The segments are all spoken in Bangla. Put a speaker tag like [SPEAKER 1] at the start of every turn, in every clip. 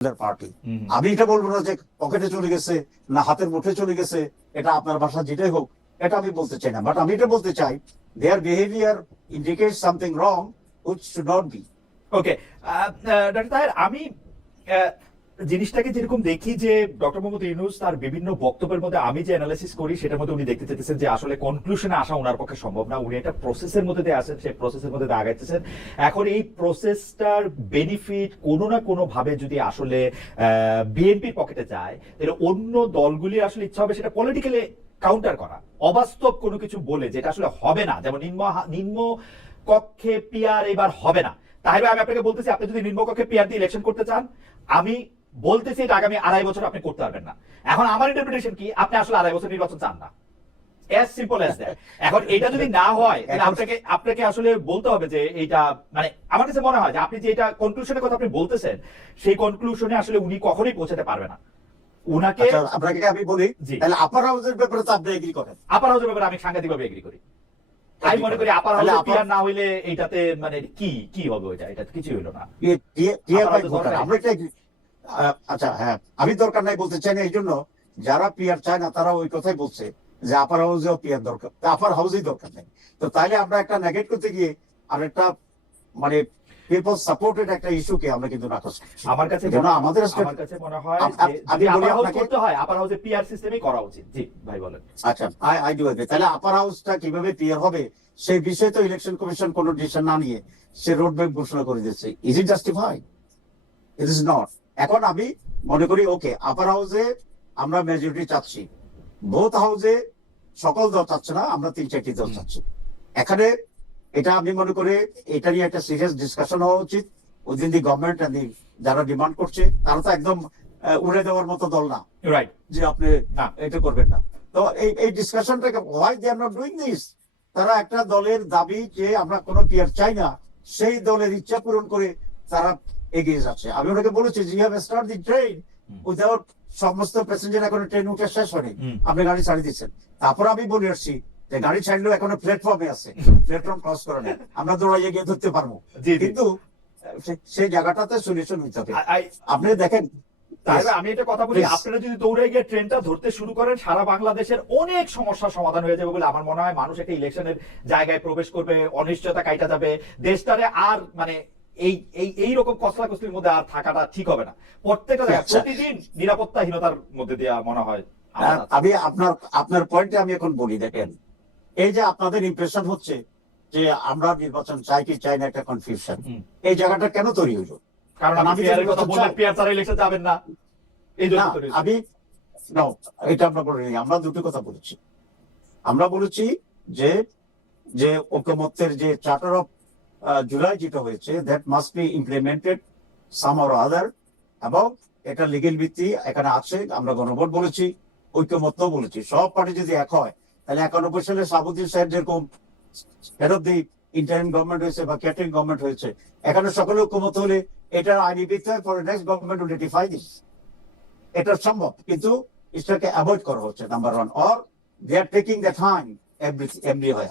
[SPEAKER 1] পার্টি আমি এটা বলব না যে পকেটে চলে গেছে না হাতের মুঠে চলে গেছে এটা আপনার ভাষা যেটাই হোক এটা আমি বলতে চাই না। বাট আমি এটা বলতে চাই their behaviour indicate something wrong which should not be
[SPEAKER 2] okay doctor Taher আমি জিনিসটাকে যেরকম দেখি যে ডক্টর মোহাম্মদ ইউনুস তার বিভিন্ন বক্তব্যের মধ্যে আমি যে অ্যানালাইসিস করি, সেটার মধ্যে উনি দেখতে চাইতেছেন যে আসলে কনক্লুশনে আসা ওনার পক্ষে সম্ভব না। উনি একটা প্রসেসের মধ্যে দিয়ে আসেন, সেই প্রসেসের মধ্যে দিয়ে আগাইতেছেন। এখন এই প্রসেসটার বেনিফিট কোনো না কোনো ভাবে যদি আসলে বিএনপির পকেটে যায়, তাহলে অন্য দলগুলি আসলে ইচ্ছা হবে সেটা পলিটিক্যালি কাউন্টার করা। অবাস্তব কোনো কিছু বলে যেটা আসলে হবে না। যেমন নিম্ন নিম্ন কক্ষে পিয়ার এবার হবে না। তাহলে আমি আপনাকে বলতেছি, আপনি যদি নিম্নকক্ষে পিয়ার দিয়ে ইলেকশন করতে চান, আমি বলতেছি এটা আগামী আড়াই বছর আপনি করতে পারবেন না। এখন আমার ইন্টারপ্রিটেশন কি? আপনি আসলে আড়াই বছর নির্বাচন চান না। অ্যাজ সিম্পল অ্যাজ দ্যাট এখন এটা যদি না হয় তাহলে আপনাকে আপনাকে আসলে বলতে হবে যে এটা মানে আমার কাছে মনে হয় যে আপনি যে এটা কনক্লুশনের কথা আপনি বলতেছেন সেই কনক্লুশনে আসলে উনি কখনোই পৌঁছাতে পারবে না। উনাকে
[SPEAKER 1] আচ্ছা আপনাকে আমি বলি। তাহলে আপার হাউসের ব্যাপারে তো আপনি এগ্রি করেন।
[SPEAKER 2] আপার হাউসের ব্যাপারে আমি সাংঘাতিকভাবে এগ্রি করি। আমি মনে করি আপার হাউসে পিয়ার না হইলে এইটাতে মানে কি কি হবে ওইটা? এটা কিছুই হলো না।
[SPEAKER 1] আমরা এটা আচ্ছা হ্যাঁ। আমি দরকার নাই বলতে চাই না এই জন্য যারা পিয়ার চায় না তারা ওই কথাই বলছে যে আপার হাউসেও পিয়ার দরকার। আপার হাউসেই দরকার নেই। তো তাইলে আমরা একটা নেগেট করতে গিয়ে আর একটা মানে পিপল সাপোর্টেড একটা ইস্যুকে আমরা কিন্তু নাকচ
[SPEAKER 2] আমার কাছে
[SPEAKER 1] এই জন্য
[SPEAKER 2] মনে-
[SPEAKER 1] আমাদের
[SPEAKER 2] আমার কাছে মনে হয়
[SPEAKER 1] আপ-
[SPEAKER 2] যে
[SPEAKER 1] আপ- আমি বলি
[SPEAKER 2] আপার হাউস
[SPEAKER 1] আপনাকে-
[SPEAKER 2] করতে হয় আপার হাউসে পিআর সিস্টেমই করা উচিত। জি ভাই বলেন।
[SPEAKER 1] আচ্ছা আই আই ডু এগ্রি তাহলে আপার হাউসটা কীভাবে হবে সেই বিষয়ে তো ইলেকশন কমিশন কোনো ডিসিশন না নিয়ে সে রোড ম্যাপ ঘোষণা করে দিচ্ছে। Is it justify it is not এখন আমি মনে করি ওকে আপার হাউসে আমরা মেজরিটি চাচ্ছি। বোথ হাউসে সকল দল চাচ্ছে না আমরা তিন চারটি দল চাচ্ছি। এখানে এটা আমি মনে করি এটা নিয়ে একটা সিরিয়াস ডিসকাশন হওয়া উচিত। উইদিন দি গভর্নমেন্ট যারা ডিমান্ড করছে তারা তো একদম উড়ে দেওয়ার মতো দল না।
[SPEAKER 2] রাইট
[SPEAKER 1] যে আপনি
[SPEAKER 2] না।
[SPEAKER 1] এটা করবেন না। তো এই এই ডিসকাশনটাকে why they are not doing this তারা একটা দলের দাবি যে আমরা কোনো পিয়ার চাই না সেই দলের ইচ্ছা পূরণ করে তারা এগিয়ে যাচ্ছে। আমি ওনাকে বলেছি যে have start the train without সমস্ত প্যাসেঞ্জার এখনও ট্রেন উঠে শেষ হয়নি। আপনি গাড়ি ছাড়ি দিচ্ছেন। তারপর আমি বলে আসছি যে গাড়ি ছাড়লেও এখনও প্ল্যাটফর্মে আছে। প্ল্যাটফর্ম ক্রস করে না আমরা দৌড়াইয়ে গিয়ে ধরতে পারব। কিন্তু সেই জায়গাটাতে সলিউশন হইতে হবে। আপনি দেখেন
[SPEAKER 2] তাহলে আমি একটা কথা বলি. আপনারা যদি দৌড়ে গিয়ে ট্রেনটা ধরতে শুরু করেন সারা বাংলাদেশের অনেক সমস্যার সমাধান হয়ে যাবে বলে আমার মনে হয়। মানুষ একটা ইলেকশনের জায়গায় প্রবেশ করবে অনিশ্চয়তা কাইটা যাবে। দেশটারে আর মানে এই এই এই রকম কসলা কসলির মধ্যে আর থাকাটা ঠিক হবে না। প্রত্যেকটা জায়গায়
[SPEAKER 1] আচ্ছা।
[SPEAKER 2] প্রতিদিন নিরাপত্তাহীনতার মধ্যে দিয়ে মনে হয় আমরা
[SPEAKER 1] আমি আপনার আপনার পয়েন্টে আমি এখন বলি দেখেন এই যে আপনাদের ইমপ্রেশন হচ্ছে যে আমরা নির্বাচন চাই কি চাই না একটা কনফিউশন এই জায়গাটা কেন তৈরি হলো?
[SPEAKER 2] কারণ আমি কথা পিয়ার ইলেকশন যাবেন না। এই জন্য।
[SPEAKER 1] আমি এটা আমরা বলিনি। আমরা দুটো কথা বলেছি। আমরা বলেছি যে যে ঐকমত্যের যে চার্টার অফ জুলাই যেটা হয়েছে that must be implemented some or other এবং এটা লিগেল ভিত্তি এখানে আছে আমরা গণভোট বলেছি ঐক্যমত্য বলেছি। সব পার্টি যদি এক হয় তাহলে একানব্বই সালে সাবুদ্দিন সাহেব যেরকম head of the interim government হয়েছে বা ক্যাটারিং গভর্নমেন্ট হয়েছে এখানে সকলে ঐক্যমত হলে এটা আইনি ভিত্তি হয় পরে next government will ratify this এটা সম্ভব কিন্তু এটাকে অ্যাভয়েড করা হচ্ছে number one or they are taking the time every every হয়।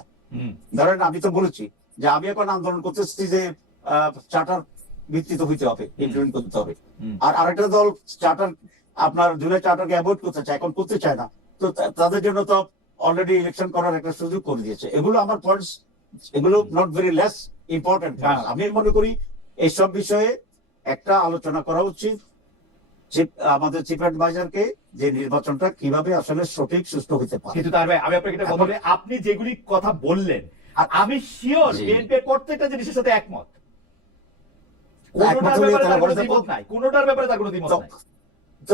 [SPEAKER 1] ধরেন আমি তো বলেছি যে আমি এখন আন্দোলন করতেছি যে চার্টার ভিত্তিতে হইতে হবে ইমপ্লিমেন্ট করতে হবে। আর আরেকটা দল চার্টার আপনার জুলাই চার্টারকে অ্যাভয়েড করতে চায় এখন করতে চায় না। তো তাদের জন্য তো অলরেডি ইলেকশন করার একটা সুযোগ করে দিয়েছে। এগুলো আমার পয়েন্টস এগুলো নট ভেরি লেস ইম্পর্টেন্ট। আমি মনে করি এইসব বিষয়ে একটা আলোচনা করা উচিত। আমাদের চিফ অ্যাডভাইজারকে যে নির্বাচনটা কীভাবে আসলে সঠিক সুস্থ হতে পারে।
[SPEAKER 2] কিন্তু তার ভাই আমি আপনাকে আপনি যেগুলি কথা বললেন
[SPEAKER 1] আর-
[SPEAKER 2] আমি শিওর। বিএনপি প্রত্যেকটা জিনিসের সাথে একমত।
[SPEAKER 1] একমত
[SPEAKER 2] কোনোটার ব্যাপারে
[SPEAKER 1] তার
[SPEAKER 2] কোনো দ্বিমত নাই। কোনোটার ব্যাপারে তার কোনো দ্বিমত নাই।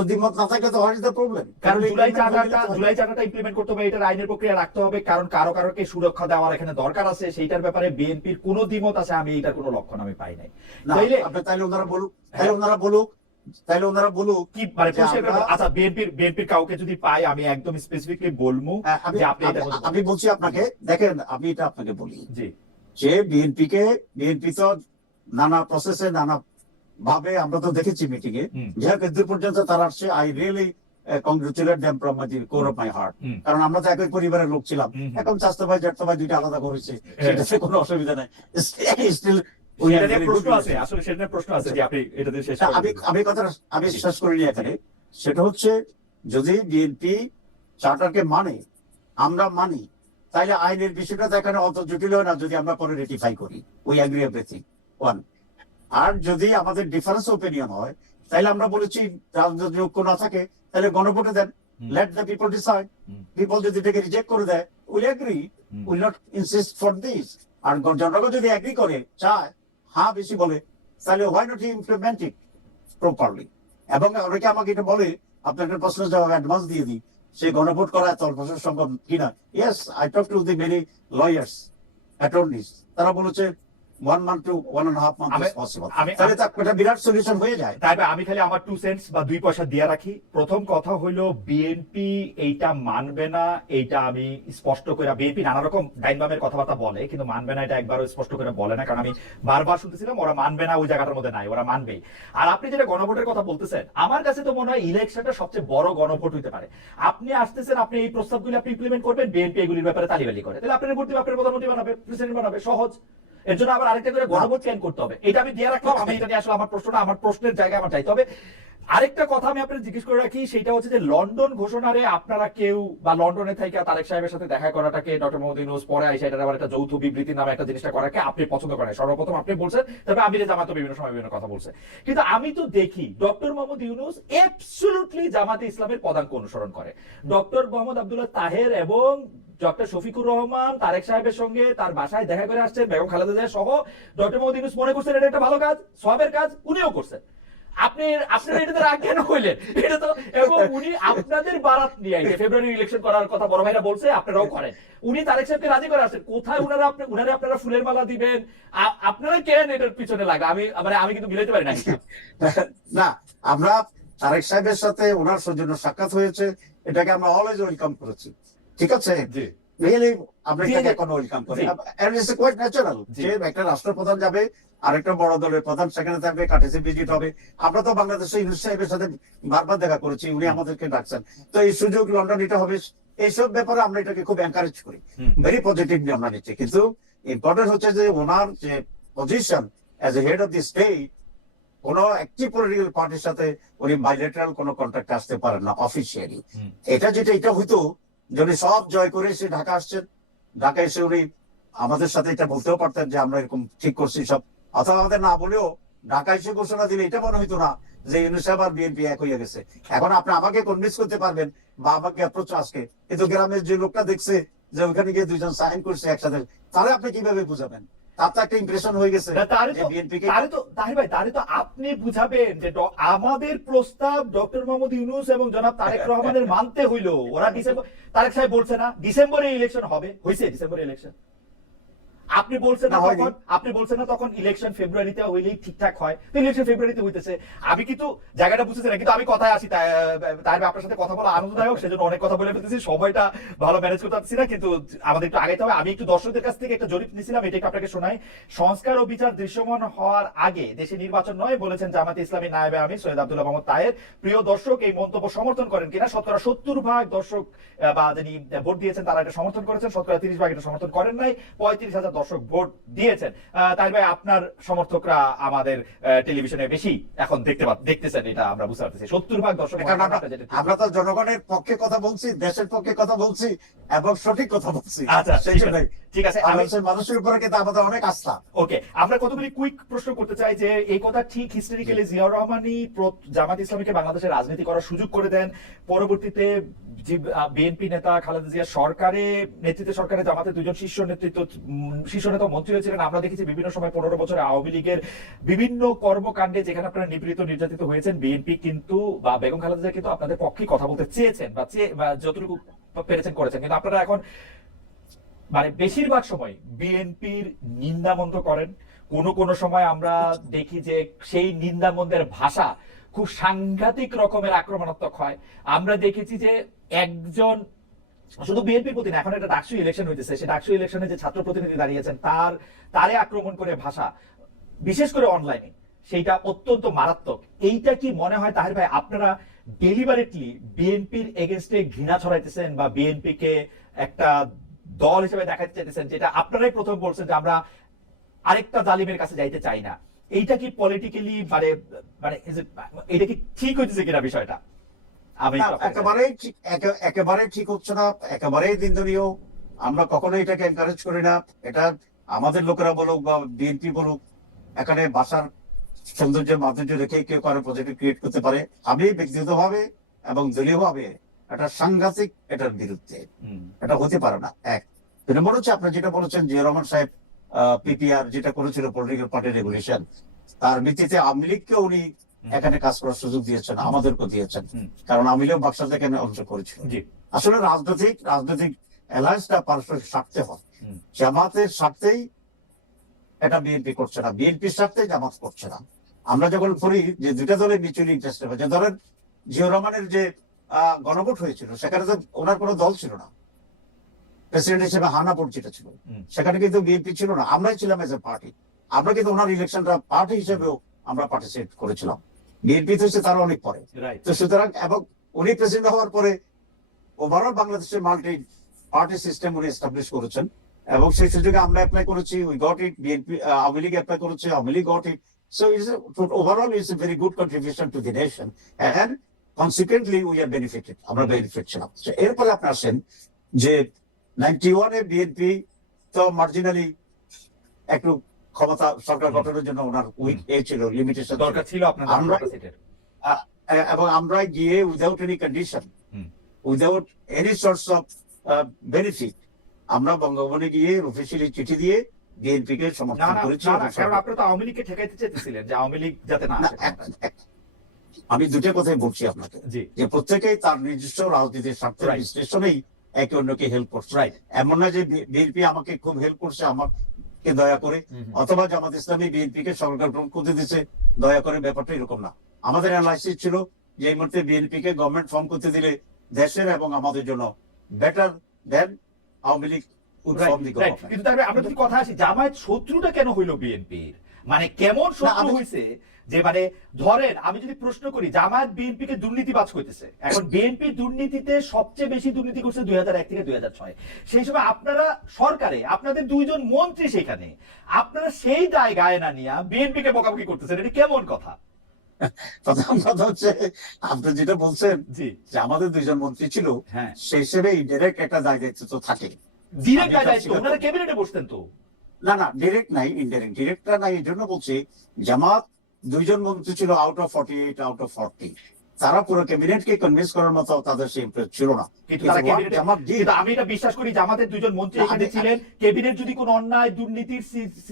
[SPEAKER 1] দ্বিমত না থাকলে তো হোয়াট ইজ দ্য প্রবলেম
[SPEAKER 2] কারণ জুলাই চার্টারটা জুলাই চার্টারটা ইমপ্লিমেন্ট করতে হবে এটার আইনের প্রক্রিয়া রাখতে হবে কারণ কারও কারোকে সুরক্ষা দেওয়ার এখানে দরকার আছে সেইটার ব্যাপারে বিএনপির কোনো দ্বিমত আছে আমি এটার কোনো লক্ষণ আমি পাই নাই। তাইলে
[SPEAKER 1] আপনি তাইলে ওনারা বলুক তাইলে ওনারা বলুক তাইলে ওনারা বলুক
[SPEAKER 2] কি মানে
[SPEAKER 1] আমরা-
[SPEAKER 2] আচ্ছা বিএনপির বিএনপির কাউকে যদি পাই আমি একদম স্পেসিফিকলি বলব
[SPEAKER 1] হ্যাঁ, আমি
[SPEAKER 2] যে আপনি এটা
[SPEAKER 1] আমি- বলছি আপনাকে দেখেন আমি এটা আপনাকে বলি।
[SPEAKER 2] জি।
[SPEAKER 1] যে বিএনপি কে বিএনপি তো নানা প্রসেসে নানা ভাবে আমরা তো দেখেছি মিটিং এ। যাই হোক পর্যন্ত তারা আসছে। I really congratulate them from my core of my heart কারণ আমরা তো একই পরিবারের লোক ছিলাম। এখন স্বাস্থ্য ভাই জ্যাঠা ভাই দুইটা আলাদা করেছে
[SPEAKER 2] হ্যাঁ।
[SPEAKER 1] সেটাতে কোনো অসুবিধা নাই। স্টিল We
[SPEAKER 2] সেটা
[SPEAKER 1] are
[SPEAKER 2] নিয়ে
[SPEAKER 1] very
[SPEAKER 2] প্রশ্ন আছে আসলে সেটা প্রশ্ন আছে যে আপনি এটা দিয়ে শেষ
[SPEAKER 1] আমি আমি কথা আমি শেষ করিনি এখানে। সেটা হচ্ছে যদি বিএনপি চার্টারকে মানে আমরা মানি তাইলে আইনের বিষয়টা তো এখানে অত জটিল হয় না যদি আমরা পরে রেটিফাই করি। উই অ্যাগ্রি এভরিথিং ওয়ান আর যদি আমাদের ডিফারেন্স ওপিনিয়ন হয় তাহলে আমরা বলেছি রাজনৈতিক ঐক্য না থাকে তাহলে গণভোটে দেন। Let the people decide. People যদি এটাকে রিজেক্ট করে দেয় we agree. Will not insist for this আর জনগণ যদি অ্যাগ্রি করে চায় হ্যাঁ বেশি বলে, তাহলে why not implement it properly এবং অনেকে আমাকে এটা বলে আপনাকে প্রশ্ন জবাব অ্যাডভান্স দিয়ে দিই সে গণভোট করা অল্প সম্ভব কিনা? Yes I talk to the many lawyers attorneys তারা বলেছে one month to one and half month possible তাহলে বিরাট সলিউশন হয়ে যায়।
[SPEAKER 2] তাই আমি খালি আমার টু সেন্টস বা দুই পয়সা দিয়ে রাখি। প্রথম কথা হইল বিএনপি এইটা মানবে না এইটা আমি স্পষ্ট করে বিএনপি নানা রকম ডাইন বামের কথাবার্তা বলে কিন্তু মানবে না এটা একবারও স্পষ্ট করে বলে না কারণ আমি বারবার শুনতেছিলাম ওরা মানবে না ওই জায়গাটার মধ্যে নাই ওরা মানবেই। আর আপনি যেটা গণভোটের কথা বলতেছেন আমার কাছে তো মনে হয় ইলেকশনটা সবচেয়ে বড় গণভোট হইতে পারে। আপনি আসতেছেন আপনি এই প্রস্তাবগুলি আপনি ইমপ্লিমেন্ট করবেন বিএনপি এগুলির ব্যাপারে তালিবালি করে। তাহলে আপনার ভোট দিবে আপনার প্রধানমন্ত্রী বানাবে প্রেসিডেন্ট বানাবে সহজ। এর জন্য আবার আরেকটা করে গণভোট কেন করতে হবে? এটা আমি দিয়ে রাখলাম, আমি এটা নিয়ে আসলে আমার প্রশ্নটা, আমার প্রশ্নের জায়গায় আমার চাই তবে আরেকটা কথা আমি আপনার জিজ্ঞেস করে রাখি, সেটা হচ্ছে যে লন্ডন ঘোষণারে আপনারা কেউ বা লন্ডনে থেকে তারেক সাহেবের সাথে দেখা করাটাকে ডক্টর মোহাম্মদ ইউনুস পরে আইসা এটার আবার একটা যৌথ বিবৃতি নামে একটা জিনিসটা করাকে আপনি পছন্দ করেন। সর্বপ্রথম আপনি বলছেন, তবে আমির জামাত বিভিন্ন সময় বিভিন্ন কথা বলছে। কিন্তু আমি তো দেখি ডক্টর মোহাম্মদ ইউনুস অ্যাবসলিউটলি জামাতে ইসলামের পদাঙ্ক অনুসরণ করে। ডক্টর মোহাম্মদ আবদুল্লাহ তাহের এবং ডক্টর শফিকুর রহমান, তারেক সাহেবের সঙ্গে তার বাসায় দেখা করে আসছেন, বেগম খালেদা জিয়া সহ ডক্টর মোহাম্মদ ইউনুস মনে করছেন এটা একটা ভালো কাজ, সবের কাজ উনিও করছেন। আপনি কেন হইলেন? এটা তো এবং উনি আপনাদের বারাত নিয়ে আইছে ফেব্রুয়ারি ইলেকশন করার কথা বড় ভাইরা বলছে, আপনারাও করেন। উনি তারেক সাহেবকে রাজি করে আসছেন, কোথায় উনারা আপনি, উনারে আপনারা ফুলের মালা দিবেন? আপনারা কেন এটার পিছনে লাগা? আমি মানে আমি কিন্তু মিলাইতে পারি না।
[SPEAKER 1] না, আমরা তারেক সাহেবের সাথে ওনার সৌজন্য সাক্ষাৎ হয়েছে, এটাকে আমরা অলওয়েজ ওয়েলকাম করেছি। ঠিক আছে?
[SPEAKER 2] জি।
[SPEAKER 1] রিয়েলি আমরা
[SPEAKER 2] জি,
[SPEAKER 1] এখন ওয়েলকাম করি। এন্ড ইটস কোয়াইট ন্যাচারাল যে একটা রাষ্ট্রপ্রধান যাবে আরেকটা বড় দলের প্রধান সেখানে থাকবে কাটিসি ভিজিট হবে। আমরা তো বাংলাদেশে ইউনুস সাহেবের সাথে বারবার দেখা করেছি উনি আমাদেরকে ডাকছেন। তো এই সুযোগ লন্ডন এটা হবে। এইসব ব্যাপারে আমরা এটাকে খুব এনকারেজ করি। ভেরি পজিটিভলি আমরা নিচ্ছি। কিন্তু ইম্পর্টেন্ট হচ্ছে যে ওনার যে position as a head of the state কোন একটি পলিটিক্যাল পার্টির সাথে উনি বাইলেটারাল কোনো কন্ট্যাক্ট আসতে পারেন না অফিসিয়ালি এটা যেটা এটা হইতো যদি সব জয় করে সে ঢাকা আসছেন, ঢাকা এসে উনি আমাদের সাথে এটা বলতেও পারতেন যে আমরা এরকম ঠিক করছি সব। অথবা আমাদের না বলেও ঢাকা এসে ঘোষণা দিলে এটা মনে হইতো না যে ইউনিসেফ আর বিএনপি এক হয়ে গেছে। এখন আপনি আমাকে কনভিন্স করতে পারবেন বা আমাকে অ্যাপ্রোচ আজকে। কিন্তু গ্রামের যে লোকটা দেখছে যে ওখানে গিয়ে দুইজন সাইন করছে একসাথে, তাহলে আপনি কীভাবে বুঝাবেন? তার তো একটা ইমপ্রেশন হয়ে গেছে।
[SPEAKER 2] তো
[SPEAKER 1] বিএনপি কে
[SPEAKER 2] তারে তো তাহির ভাই তারে তো আপনি বুঝাবেন যে আমাদের প্রস্তাব ডক্টর মোহাম্মদ ইউনুস এবং জনাব তারেক রহমানের মানতে হইল। ওরা ডিসেম্বর তারেক সাহেব বলছে না ডিসেম্বরে ইলেকশন হবে। হয়েছে ডিসেম্বরে ইলেকশন আপনি বলছেন না তখন আপনি বলছেন না তখন ইলেকশন ফেব্রুয়ারিতে হইলেই ঠিকঠাক হয়। তো ইলেকশন ফেব্রুয়ারিতে হইতেছে। আমি কিন্তু জায়গাটা বুঝতেছি না কিন্তু আমি কথায় আসি তাই আপনার সাথে কথা বলা আনন্দদায়ক সেজন্য অনেক কথা বলে ফেলতেছি সময়টা ভালো ম্যানেজ করতে পারছি না কিন্তু আমাদের একটু আগাইতে হবে। আমি একটু দর্শকদের কাছ থেকে একটা জরিপ নিয়েছিলাম এটা আপনাকে শোনাই। সংস্কার ও বিচার দৃশ্যমান হওয়ার আগে দেশে নির্বাচন নয় বলেছেন জামাতে ইসলামী নায়েবে আমি সৈয়দ আব্দুল্লাহ মোহাম্মদ তায়ের। প্রিয় দর্শক এই মন্তব্য সমর্থন করেন কিনা? শতকরা সত্তর ভাগ দর্শক বা যিনি ভোট দিয়েছেন তারা এটা সমর্থন করেছেন। শতকরা তিরিশ ভাগ এটা সমর্থন করেন নাই। পঁয়ত্রিশ হাজার দর্শক ভোট দিয়েছেন। তাই ভাই আপনার সমর্থকরা আমাদের টেলিভিশনে বেশি এখন দেখতে দেখতেছেন এটা আমরা বুঝতে পারতেছি। সত্তর ভাগ দর্শক
[SPEAKER 1] আমরা- তো জনগণের পক্ষে কথা বলছি দেশের পক্ষে কথা বলছি এবং সঠিক কথা বলছি।
[SPEAKER 2] আচ্ছা
[SPEAKER 1] সেই
[SPEAKER 2] ঠিক
[SPEAKER 1] জন্যই
[SPEAKER 2] ঠিক আছে আমি
[SPEAKER 1] বাংলাদেশের মানুষের উপরে কিন্তু আমাদের অনেক আস্থা।
[SPEAKER 2] ওকে আমরা কতগুলি কুইক প্রশ্ন করতে চাই যে এই কথা ঠিক হিস্টোরিক্যালি জিয়াউর রহমানই জামাত ইসলামীকে বাংলাদেশে রাজনীতি করার সুযোগ করে দেন। পরবর্তীতে যে বিএনপি নেতা খালেদা জিয়া সরকারে নেতৃত্বে সরকারে জামাতে দুজন শীর্ষ নেতৃত্ব শীর্ষ নেতা মন্ত্রী হয়েছিলেন আমরা দেখেছি বিভিন্ন সময় পনেরো বছরে আওয়ামী লীগের বিভিন্ন কর্মকাণ্ডে যেখানে আপনারা নিপীড়িত, নির্যাতিত হয়েছেন, বিএনপি কিন্তু বা বেগম খালেদা কিন্তু আপনাদের পক্ষে কথা বলতে চেয়েছেন বা চেয়ে যতটুকু পেরেছেন করেছেন। কিন্তু আপনারা এখন মানে বেশিরভাগ সময় বিএনপির নিন্দামন্দ করেন। কোন কোন সময় আমরা দেখি যে সেই নিন্দামন্দের ভাষা খুব সাংঘাতিক রকমের আক্রমণাত্মক হয়। আমরা দেখেছি যে একজন শুধু বিএনপির প্রতি না, এখন একটা ডাকসু ইলেকশন হইতেছে। সেই ডাকসু ইলেকশনে যে ছাত্র প্রতিনিধি দাঁড়িয়েছেন, তার, তারে আক্রমণ করে ভাষা, বিশেষ করে অনলাইনে সেইটা অত্যন্ত মারাত্মক। এইটা কি মনে হয় তাহের ভাই, আপনারা ডেলিভারেটলি বিএনপির এগেনস্টে ঘৃণা ছড়াইতেছেন বা বিএনপি কে একটা দল হিসেবে দেখাতে চাইতেছেন, যেটা আপনারাই প্রথম বলছেন যে আমরা আরেকটা জালিমের কাছে যাইতে চাই না। এইটা কি পলিটিক্যালি মানে মানে এটা কি ঠিক হইতেছে কিনা বিষয়টা?
[SPEAKER 1] একেবারেই ঠিক একেবারেই ঠিক হচ্ছে না একেবারেই নিন্দনীয়। আমরা কখনো এটাকে এনকারেজ করি না। এটা আমাদের লোকেরা বলুক বা বিএনপি বলুক এখানে বাসার সৌন্দর্য মাধুর্য রেখে কেউ কারও প্রজেক্ট ক্রিয়েট করতে পারে। আমি ব্যক্তিগতভাবে এবং দলীয়ভাবে এটা সাংঘাতিক এটার বিরুদ্ধে। এটা হতে পারে না। এক। দুই নম্বর হচ্ছে আপনি যেটা বলেছেন জিয়া রহমান সাহেব পিপিআর যেটা করেছিল পলিটিক্যাল পার্টি রেগুলেশন তার ভিত্তিতে আওয়ামী লীগকে উনি এখানে কাজ করার সুযোগ দিয়েছেন আমাদেরকে দিয়েছেন। কারণ আওয়ামী লীগ বাক্সাতে এখানে অংশ করেছিল
[SPEAKER 2] জি।
[SPEAKER 1] আসলে রাজনৈতিক রাজনৈতিক অ্যালায়েন্সটা পারস্পরিক স্বার্থে হয়। জামাতের স্বার্থেই এটা বিএনপি করছে না। বিএনপির স্বার্থে জামাত করছে না। আমরা যখন করি যে দুটা দলের মিউচুয়ালি ইন্টারেস্ট যে ধরেন জিও রহমানের যে গণভোট হয়েছিল সেখানে তো ওনার কোনো দল ছিল না। প্রেসিডেন্ট হিসেবে হানা যেটা ছিল। সেখানে কিন্তু বিএনপি ছিল না। আমরাই ছিলাম এজ এ পার্টি আমরা কিন্তু ওনার ইলেকশনটা পার্টি হিসেবেও আমরা পার্টিসিপেট করেছিলাম। বিএনপি তো হচ্ছে তার অনেক পরে। তো সুতরাং এবং উনি প্রেসিডেন্ট হওয়ার পরে ওভারঅল বাংলাদেশের মাল্টি পার্টি সিস্টেম উনি এস্টাবলিশ করেছেন। এবং সেই সুযোগে আমরা অ্যাপ্লাই করেছি we got it BNP Awami League apply করেছে Awami League got it so it's overall it's a very good contribution to the nation and consequently we are benefited আমরা বেনিফিট ছিলাম। এরপরে আপনি আসেন যে নাইনটি ওয়ানে বিএনপি তো মার্জিনালি একটু ক্ষমতা সরকার গঠনের জন্য ওনার উইক এ ছিল লিমিটেশন
[SPEAKER 2] দরকার ছিল আপনার
[SPEAKER 1] আমরা- এবং আমরা গিয়ে without any condition without any source of benefit আমরা বঙ্গভবনে গিয়ে অফিসিয়ালি চিঠি দিয়ে সমর্থন করেছি
[SPEAKER 2] আপনারা তো আওয়ামী লীগকে ঠেকাইতে চেয়েছিলেন যে আওয়ামী লীগ যাতে না
[SPEAKER 1] আমি দুটো কথাই বলছি আপনাকে। যে প্রত্যেকেই তার নিজস্ব রাজনীতির স্বার্থের. বিশ্লেষণেই একে অন্যকে হেল্প করছে। এমন না যে বিএনপি আমাকে খুব হেল্প করছে আমাকে দয়া করে? অথবা জামাত ইসলামী বিএনপি কে সরকার গ্রহণ করতে দিচ্ছে দয়া করে ব্যাপারটা এরকম না। আমাদের অ্যানালাইসিস ছিল যে এই মুহূর্তে বিএনপি কে গভর্নমেন্ট ফর্ম করতে দিলে দেশের এবং আমাদের জন্য বেটার দেন আওয়ামী লীগ.
[SPEAKER 2] কিন্তু তারপরে আমরা যদি কথা আসি জামায়াত শত্রুটা কেন হইল বিএনপির? মানে কেমন শত্রু হইছে যে মানে ধরেন আমি যদি প্রশ্ন করি জামায়াত বিএনপি কে দুর্নীতিবাজ কইতেছে এখন বিএনপি দুর্নীতিতে সবচেয়ে বেশি দুর্নীতি করছে দুই এক থেকে দুই সেই সময় আপনারা সরকারে আপনাদের দুইজন মন্ত্রী সেখানে আপনারা সেই দায় গায়ে না নিয়ে বিএনপি কে বকাবকি করতেছেন। এটা কেমন কথা?
[SPEAKER 1] প্রথম কথা হচ্ছে আপনি যেটা বলছেন
[SPEAKER 2] জি।
[SPEAKER 1] যে আমাদের দুইজন মন্ত্রী ছিল
[SPEAKER 2] হ্যাঁ।
[SPEAKER 1] সেই হিসেবে ইনডাইরেক্ট একটা দায় দায়িত্ব তো থাকে
[SPEAKER 2] ডিরেক্ট
[SPEAKER 1] আমি
[SPEAKER 2] দায়িত্ব ওনারা ক্যাবিনেটে বসতেন তো।
[SPEAKER 1] না না ডিরেক্ট নাই ইনডাইরেক্ট ডিরেক্টটা নাই এই জন্য বলছি জামাত দুইজন মন্ত্রী ছিল out of forty eight out of forty তারা পুরো ক্যাবিনেটকে কনভিন্স করার মতো তাদের সেই ছিল না।
[SPEAKER 2] আমি এটা বিশ্বাস করি জামাতের দুজন মন্ত্রী এখানে ছিলেন। ক্যাবিনেট যদি কোনো অন্যায় দুর্নীতির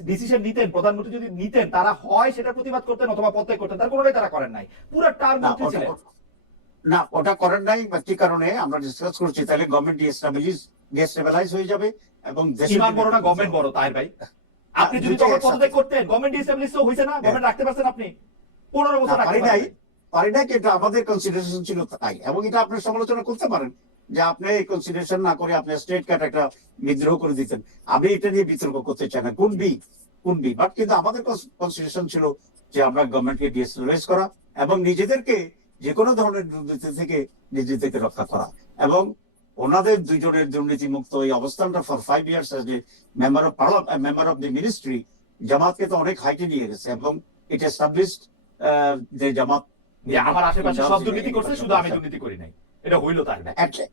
[SPEAKER 2] ডিসিশন নিতেন প্রধানমন্ত্রী যদি নিতেন তারা হয় সেটা প্রতিবাদ করতেন অথবা প্রত্যয় করতেন তার কোনোটাই তারা করেন নাই। পুরো টার্ম
[SPEAKER 1] না,
[SPEAKER 2] মন্ত্রী ছিলেন।
[SPEAKER 1] না ওটা করেন নাই কি কারণে? আমরা ডিসকাস করছি তাহলে গভর্নমেন্ট ডিস্টাবলিশ ডিস্টেবিলাইজ হয়ে যাবে এবং
[SPEAKER 2] ইমান বড় না গভর্নমেন্ট বড় তাই ভাই। আপনি যদি তখন পদত্যাগ করতেন গভর্নমেন্ট তো হয়েছে না গভর্নমেন্ট রাখতে পারছেন আপনি। পনেরো বছর রাখতে
[SPEAKER 1] পারি নাই পারি না কিন্তু আমাদের কনসিডারেশন ছিল তাই। এবং এটা আপনি সমালোচনা করতে পারেন যে আপনি এই কনসিডারেশন না করে আপনি স্টেট কাট একটা বিদ্রোহ করে দিতেন। আমি এটা নিয়ে বিতর্ক করতে চাই না কোন বি কোন বি। বাট কিন্তু আমাদের কনসিডারেশন ছিল যে আমরা গভর্নমেন্টকে ডিস্টেবিলাইজ করা এবং নিজেদেরকে যে কোনো ধরনের দুর্নীতি থেকে নিজেদেরকে রক্ষা করা। এবং ওনাদের দুইজনের দুর্নীতি মুক্ত এই অবস্থানটা ফর ফাইভ ইয়ার্স যে member of member of the ministry জামাতকে তো অনেক হাইটে নিয়ে গেছে এবং এটা এস্টাবলিশড যে জামাত
[SPEAKER 2] আমার আশেপাশে সব দুর্নীতি করছে শুধু আমি দুর্নীতি করি নাই। এটা হইল
[SPEAKER 1] At-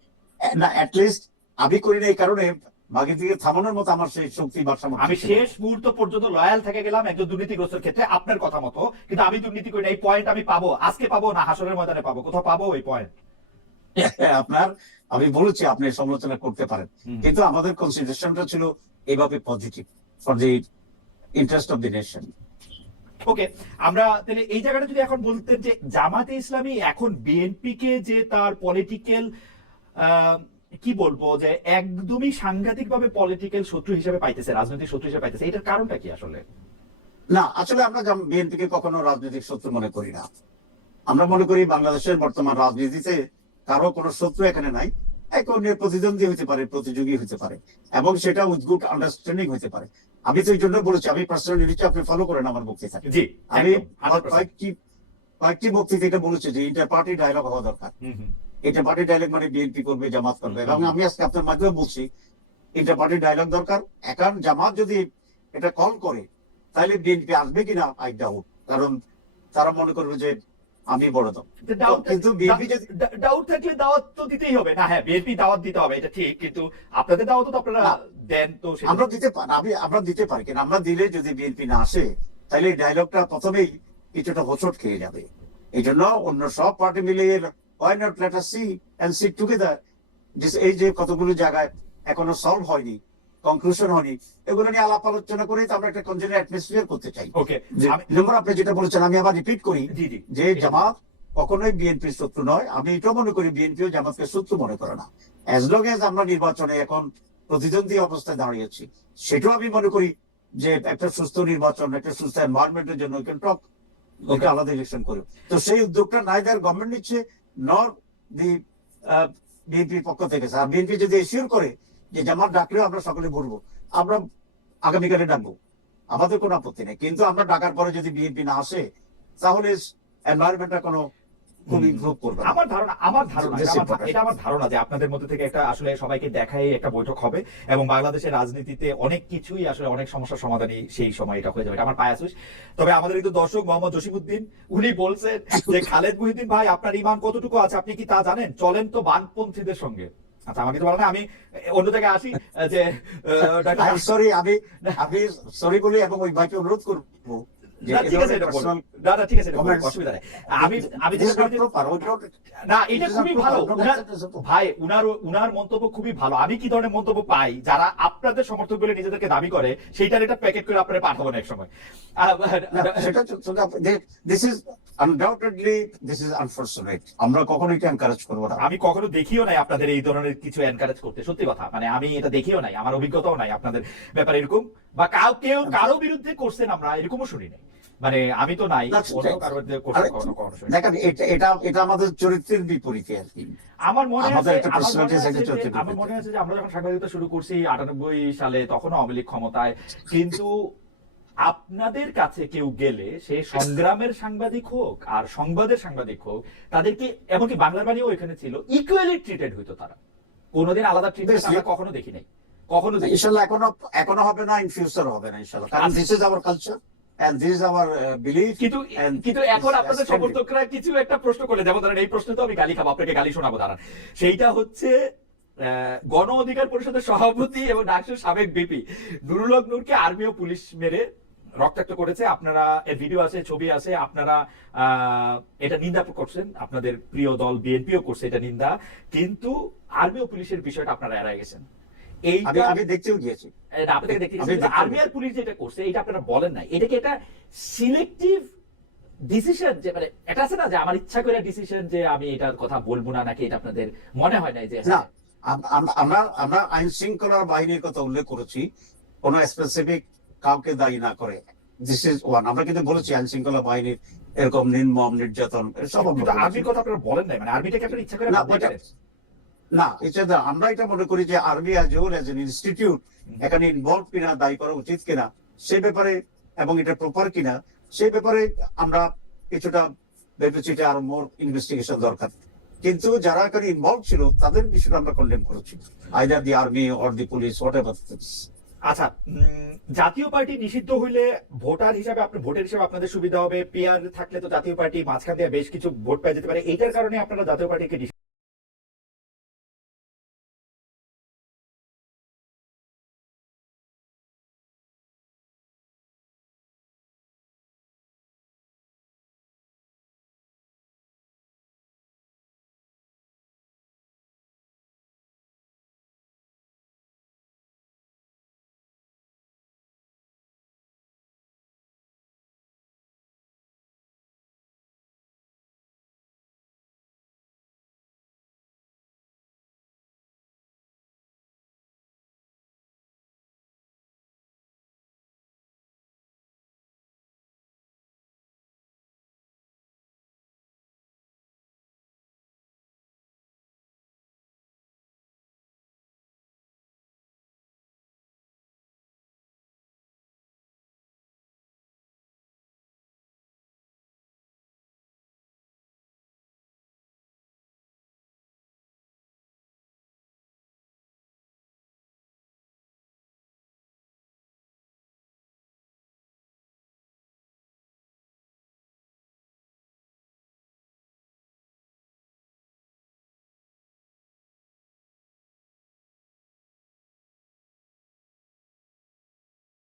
[SPEAKER 1] না অ্যাটলিস্ট আমি করি না এই কারণে বাকি দিকে থামানোর মতো আমার সেই শক্তি সামর্থ্য
[SPEAKER 2] আমি শেষ মুহূর্ত পর্যন্ত লয়াল থেকে গেলাম একজন দুর্নীতিগ্রস্তের ক্ষেত্রে আপনার কথা মতো। কিন্তু আমি দুর্নীতি করি না এই পয়েন্ট আমি পাবো। আজকে পাবো না হাসরের ময়দানে পাবো। কোথাও পাবো ওই পয়েন্ট
[SPEAKER 1] আপনার আমি বলেছি আপনি সমালোচনা করতে পারেন। কিন্তু আমাদের কনসিডারেশনটা ছিল এভাবে positive for the interest of the nation
[SPEAKER 2] okay আমরা তাহলে এই জায়গাটা যদি এখন বলতেন যে জামাতে ইসলামী এখন বিএনপি কে যে তার পলিটিক্যাল কি বলব যে একদমই সাংঘাতিক ভাবে পলিটিক্যাল শত্রু হিসেবে পাইতেছে রাজনৈতিক শত্রু হিসেবে পাইতেছে এটার কারণটা কি আসলে?
[SPEAKER 1] না আসলে আমরা বিএনপি কে কখনো রাজনৈতিক শত্রু মনে করি না। আমরা মনে করি বাংলাদেশের বর্তমান রাজনীতিতে কারও কোনো শত্রু এখানে নাই। এক অন্যের প্রতিদ্বন্দ্বী হতে পারে প্রতিযোগী হতে পারে এবং সেটা উইথ গুড আন্ডারস্ট্যান্ডিং হতে পারে। আমি তো এই জন্য বলেছি আমি পার্সোনালি নিচ্ছি আপনি ফলো করেন আমার বক্তৃতা।
[SPEAKER 2] জি
[SPEAKER 1] আমি
[SPEAKER 2] 100%
[SPEAKER 1] কয়েকটি কয়েকটি বক্তৃতা এটা বলেছি যে ইন্টার পার্টি ডায়লগ হওয়া দরকার। ইন্টার পার্টি ডায়লগ মানে বিএনপি করবে জামাত করবে এবং আমি আজকে আপনার মাধ্যমে বলছি ইন্টার পার্টি ডায়লগ দরকার। এখন জামাত যদি এটা কল করে তাহলে বিএনপি আসবে কিনা আই ডাউট কারণ তারা মনে করবে যে আমি বড় দল কিন্তু বিএনপি যদি
[SPEAKER 2] ডাউট থাকলে দাওয়াত তো দিতেই হবে। না হ্যাঁ বিএনপি দাওয়াত দিতে হবে এটা ঠিক কিন্তু আপনাদের দাওয়াত তো আপনারা দেন তো
[SPEAKER 1] আমরা দিতে পারি আমি আমরা দিতে পারি কিনা আমরা দিলে যদি বিএনপি না আসে তাহলে এই ডায়লগটা প্রথমেই কিছুটা হোঁচট খেয়ে যাবে। এই জন্য অন্য সব পার্টি মিলে why not let us see and sit together এই যে কতগুলো জায়গায় এখনও সলভ হয়নি কনক্লুশন হয়নি। এগুলো নিয়ে আলাপ আলোচনা করে তো আমরা একটা কনজেনার অ্যাটমসফিয়ার করতে চাই।
[SPEAKER 2] ওকে
[SPEAKER 1] নম্বর আপনি যেটা বলেছেন আমি আবার রিপিট করি যে জামাত কখনোই বিএনপির শত্রু নয়। আমি এটাও মনে করি বিএনপিও জামাতকে শত্রু মনে করে না। অ্যাজ লং এজ আমরা নির্বাচনে এখন প্রতিদ্বন্দ্বী অবস্থায় দাঁড়িয়েছি সেটাও আমি মনে করি যে একটা সুস্থ নির্বাচন একটা সুস্থ এনভায়রনমেন্টের জন্য ক্যান টক ওকে আলাদা ইলেকশন করে। তো সেই উদ্যোগটা নাইদার গভর্নমেন্ট নিচ্ছে নর দি বিএনপির পক্ষ থেকে। আর বিএনপি যদি এসিওর করে যে জামাত ডাকলেও আমরা সকলে বলব। আমরা আগামীকালে ডাকবো। আমাদের কোনো আপত্তি নেই। কিন্তু আমরা ডাকার পরে যদি বিএনপি না আসে তাহলে এনভায়রনমেন্টটা কোনো।
[SPEAKER 2] আমার ধারণা আমার ধারণা এটা আমার-
[SPEAKER 1] important.
[SPEAKER 2] এটা আমার ধারণা যে আপনাদের মধ্যে থেকে একটা আসলে সবাইকে দেখাই একটা বৈঠক হবে এবং বাংলাদেশের রাজনীতিতে অনেক কিছুই আসলে অনেক সমস্যার সমাধানই সেই সময় এটা হয়ে যাবে। এটা আমার পায়াসুস তবে আমাদের কিন্তু দর্শক মোহাম্মদ জসিমুদ্দিন উনি বলছেন যে খালেদ মহিউদ্দিন ভাই আপনার ইমান কতটুকু আছে আপনি কি তা জানেন? চলেন তো বানপন্থীদের সঙ্গে। আচ্ছা আমাকে তো বলে না আমি অন্য জায়গায় আসি যে ডাক্তার-
[SPEAKER 1] আমি আমি সরি বলি এবং ওই ভাইকে অনুরোধ করব।
[SPEAKER 2] ঠিক আছে এটা বলুন। না না ঠিক আছে এটা অসুবিধা নেই। আমি না এটা খুবই ভালো। ভাই উনার উনার মন্তব্য খুবই ভালো। আমি কি ধরনের মন্তব্য পাই? যারা আপনাদের সমর্থক বলে নিজেদেরকে দাবি করে সেইটার এটা প্যাকেট করে আপনারা পাঠাবেন এক সময়
[SPEAKER 1] না, this is undoubtedly this is unfortunate আমরা কখনো এটা এনকারেজ করব না।
[SPEAKER 2] আমি কখনো দেখিও নাই আপনাদের এই ধরনের কিছু এনকারেজ করতে। সত্যি কথা। মানে আমি এটা দেখিও নাই আমার অভিজ্ঞতাও নাই আপনাদের ব্যাপারে এরকম। বা কাউ কেউ কারও বিরুদ্ধে করছেন আমরা এরকমও শুনি নাই। মানে আমি তো নাই।
[SPEAKER 1] দেখেন এটা এটা আমাদের চরিত্রের বিপরীতে আর কি।
[SPEAKER 2] আমার মনে আছে আমার মনে আমার মনে আছে যে আমরা যখন সাংবাদিকতা শুরু করছি আটানব্বই সালে তখনও আওয়ামী লীগ ক্ষমতায়। কিন্তু আপনাদের কাছে কেউ গেলে সে সংগ্রামের সাংবাদিক হোক আর সংবাদের সাংবাদিক হোক তাদেরকে এমনকি বাংলার বাণীও এখানে ছিল ইকুয়ালি ট্রিটেড হইতো তারা। কোনোদিন আলাদা ট্রিটমেন্ট আমরা কখনো দেখি নাই কখনো
[SPEAKER 1] ইনশাল্লাহ এখনও এখনও হবে না ইন ফিউচার হবে না ইনশাল্লাহ। কারণ। This is our culture and this is our belief
[SPEAKER 2] কিন্তু কিন্তু এখন আপনাদের সমর্থকরা কিছু একটা প্রশ্ন করলে যেমন ধরেন এই প্রশ্নে তো আমি গালি খাব আপনাকে গালি শোনাবো দাঁড়ান। সেইটা হচ্ছে গণ অধিকার পরিষদের সভাপতি এবং ডাকসুর সাবেক বিপি। নুরুল হক নূরকে আর্মি ও পুলিশ মেরে রক্তাক্ত করেছে। আপনারা এর ভিডিও আছে ছবি আছে আপনারা আহ, এটা নিন্দা করছেন। আপনাদের প্রিয় দল বিএনপিও করছে এটা নিন্দা। কিন্তু আর্মি ও পুলিশের বিষয়টা আপনারা এড়াই গেছেন। এইটা
[SPEAKER 1] আমি দেখতেও গিয়েছি।
[SPEAKER 2] এটা আপনাকে দেখতে গেছি, আর্মি আর পুলিশ যেটা করছে এটা আপনারা বলেন না এটা কি একটা সিলেক্টিভ ডিসিশন যে মানে এটা আছে না যে আমার ইচ্ছা করে ডিসিশন যে আমি এটার কথা বলব না নাকি এটা আপনাদের মনে হয় না যে
[SPEAKER 1] না আম- আমরা আমরা আইন শৃঙ্খলা বাহিনীর কথা উল্লেখ করেছি। কোন স্পেসিফিক কাউকে দায়ী না করে। দিস ইজ ওয়ান আমরা কিন্তু বলেছি আইন শৃঙ্খলা বাহিনীর এরকম নির্মম নির্যাতন সব
[SPEAKER 2] আর্মির কথা আপনারা বলেন নাই। মানে আর্মিটাকে আপনারা ইচ্ছা করে
[SPEAKER 1] না। না, এটা আমরা এটা মনে করি যে এন ইনস্টিটিউট এখানে ইনভলভ কিনা, দায়ী করা উচিত কিনা সেই ব্যাপারে এবং এটা প্রপার কিনা সেই ব্যাপারে আমরা কিছুটা ভেবেছি যে আরও মোর ইনভেস্টিগেশন দরকার। কিন্তু যারা এখানে ইনভলভ ছিল, তাদের বিষয়টা আমরা কন্ডেম করেছি। Either the army or the police what
[SPEAKER 2] আচ্ছা জাতীয় পার্টি নিষিদ্ধ হইলে ভোটার হিসাবে আপনি, ভোটের হিসাবে আপনাদের সুবিধা হবে পিআর থাকলে তো জাতীয় পার্টি মাঝখান দিয়ে বেশ কিছু ভোট পেয়ে যেতে পারে। এইটার কারণে আপনারা জাতীয় পার্টিকে